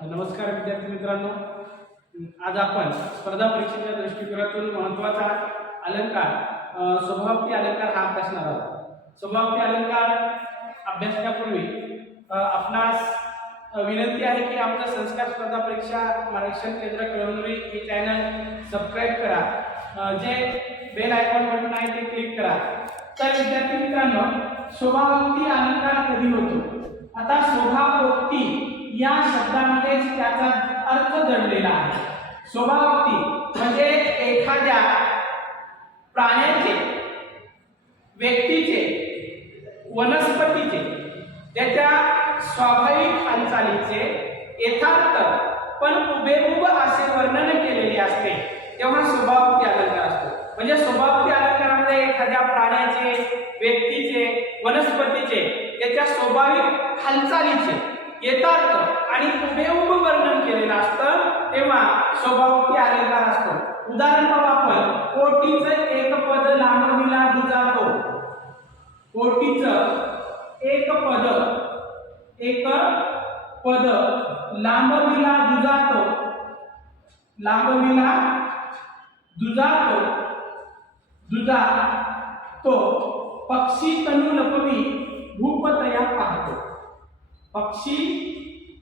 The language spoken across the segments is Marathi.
नमस्कार विद्यार्थी मित्रांनो. आज आपण स्पर्धा परीक्षेच्या दृष्टिकोनातून महत्त्वाचा अलंकार स्वभावती अलंकार हा अभ्यासणार आहोत. स्वभावती अलंकार अभ्यासण्यापूर्वी आपणास विनंती आहे की आमचं संस्कार स्पर्धा परीक्षा मार्गदर्शन केंद्र कळवणुरी हे चॅनल सबस्क्राईब करा. जे बेल आयकॉन बटन आहे ते क्लिक करा. तर विद्यार्थी मित्रांनो स्वभावोक्ती अलंकार कधी होतो? आता स्वभावोक्ती या शब्दामध्येच त्याचा अर्थ दडलेला आहे. स्वभावोक्ती म्हणजे एखाद्या प्राण्याचे व्यक्तीचे वनस्पतीचे त्याच्या स्वाभाविक हालचालीचे यथार्थ पण हुबेहूब असे वर्णन केलेले असते तेव्हा स्वभावोक्ती अलंकार असतो. म्हणजे स्वभावोक्ती अलंकारामध्ये एखाद्या प्राण्याचे व्यक्तीचे वनस्पतीचे त्याच्या स्वाभाविक हालचालीचे येतात. आणि हुबेहूब वर्णन केलेलं असतं तेव्हा स्वभावोक्ती आलेला असतो? उदाहरण पाहू आपण. कोटीचं एक पद लांबविला दुजातो. कोटीचं एक पद एक पद लांबविला दुजातो. लांबविला दुजातो. दुजा तो पक्षी तनु लपवी भूपतया पाहतो. पक्षी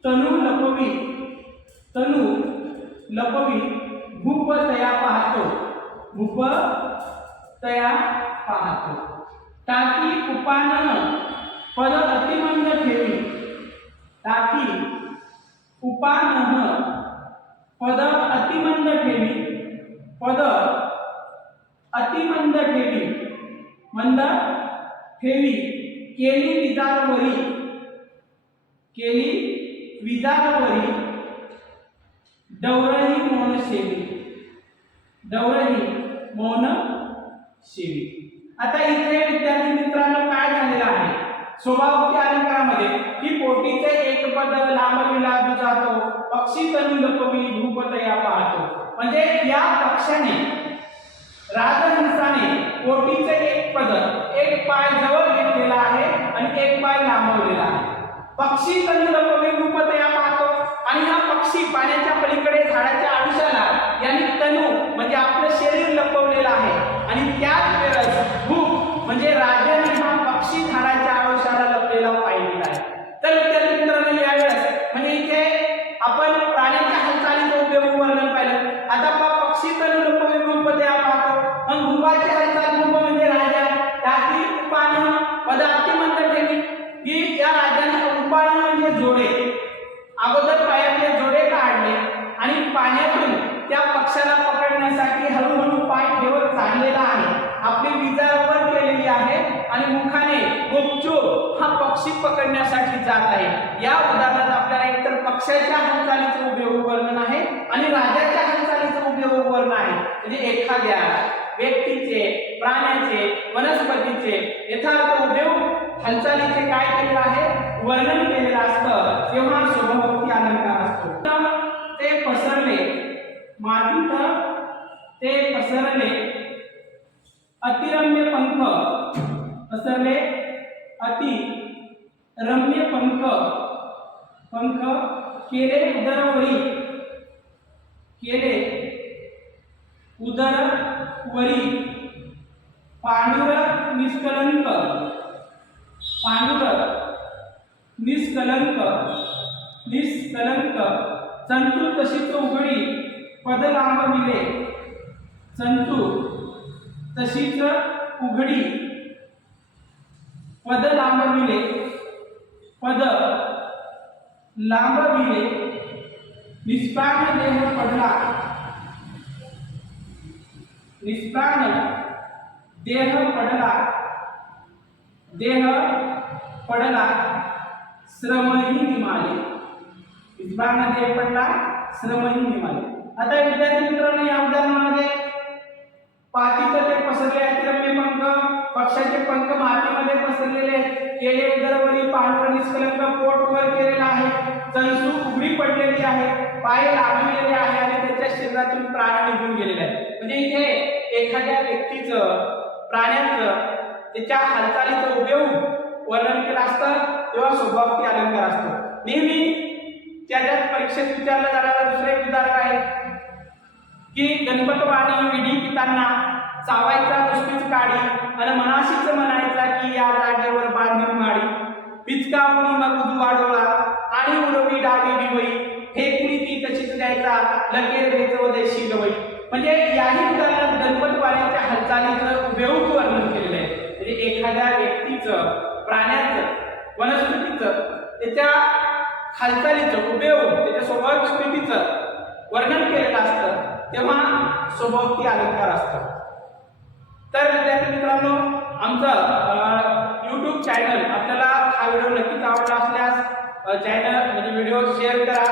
तनु लपवी तनु लपवी भूप तया पाहतो भूप तया पाहतो. टाकी उपान पद अतिमंद ठेवी. टाकी उपान पद अतिमंद ठेवी. पद अतिमंद ठेवी. मंद ठेवी. केली विजारवरी केली विजारवरी डवरही मौन सेवी. डवरही मौन सेवी. आता इथे विद्यार्थी मित्रांनो काय झालेलं आहे? स्वभावोक्ती अलंकारामध्ये की पोटीचे एक पद लांब विलाद जातो पक्षी तरुण लपवी भूपतया पाहतो. म्हणजे या पक्षाने राजहंसाने पोटीचे एक पद एक पाय जवळ घेतलेला आहे आणि एक पाय लांबवलेला आहे. पक्षी तनु रूप भूपतया पाहतो. आणि हा पक्षी पाण्याच्या पलीकडे झाडाच्या आयुष्याला यांनी तनु म्हणजे आपलं शरीर लपवलेलं आहे. आणि त्याच वेळेस उपान जोडे. अगोदर पायातले जोडे काढले आणि पाण्यातून त्या पक्षाला पकडण्यासाठी हळूहळू पाय ठेवत चाललेला आहे. आपली विजावर केलेली आहे आणि मुखाने गुपचूप हा पक्षी पकडण्यासाठी जात आहे. या उदाहरणात आपल्याला एकतर पक्षाच्या हालचालीचं उपयोग वर्णन आहे आणि राजाच्या हालचालीचं उपयोग वर्णन आहे. म्हणजे एखाद्या व्यक्तीचे प्राण्याचे वनस्पतीचे यथार्थ उपयोग हालचालीचे काय केले वर्णन केलेलं असतं तेव्हा अलंकार असतो. ते पसरले, मातीत, ते पसरले, अतिरम्य पंख, पसरले, अति रम्य पंख पंख केले उदरवरी केले उदरवरी पांडुर निष्कलंक पांडुर निष्कलंक निष्कलंक. चंतू तो उघडी पद लांबविले चंतू तशीच उघडी पद लांबविले पद लांबविले. निष्प्राण देह पडला. निष्प्राण देह पडला. देह पडला. श्रमही निमाले. विभागामध्ये एक पडला श्रमही निमाले. आता विद्यार्थी मित्रांनो या उदाहरणामध्ये पातीचं ते पसरले अतिरम्य पंख पक्षाचे पंख मातीमध्ये पसरलेले केले उदरवरी पांढर निष्कलंक पोट वर केलेला आहे. चंसू उघडी पडलेली आहे पाय लागलेले आहे आणि त्याच्या शरीरातून प्राण निघून गेलेले आहे म्हणजे इथे एखाद्या व्यक्तीचं प्राण्याचं त्याच्या हालचालीचं उपयोग वर्णन केलं असतं. तेव्हा स्वभावती अलंकार असतो. नेहमी त्याच्यात परीक्षेत विचारलं जाणारा दुसरा एक उदाहरण आहे की गणपतवाणी विधी पितांना चावायचा नुसतीच काढी आणि मनाशीच म्हणायचा की या जागेवर बांधून माडी. पिचकावणी मग उजू वाढवला आणि उडवली डावी डिवई फेकली ती तशीच द्यायचा लगे रेचव देशी गवई म्हणजे याही उदाहरणात गणपतवाणीच्या हालचालीचं उपयोग वर्णन केलेलं आहे. म्हणजे एखाद्या व्यक्तीचं प्राण्याचं वनस्पतीचं त्याच्या हालचालीचं हुबेहूब त्याच्या स्वभाविक स्थितीचं वर्णन केलेलं असतं तेव्हा स्वभावती अलंकार असतं. तर विद्यार्थी मित्रांनो आमचं यूट्यूब चॅनल आपल्याला हा व्हिडिओ नक्कीच आवडला असल्यास चॅनल म्हणजे व्हिडिओ शेअर करा.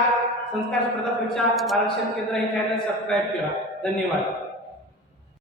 संस्कार स्पर्धा परीक्षा महाराष्ट्र केंद्र हे चॅनल सबस्क्राईब करा. धन्यवाद.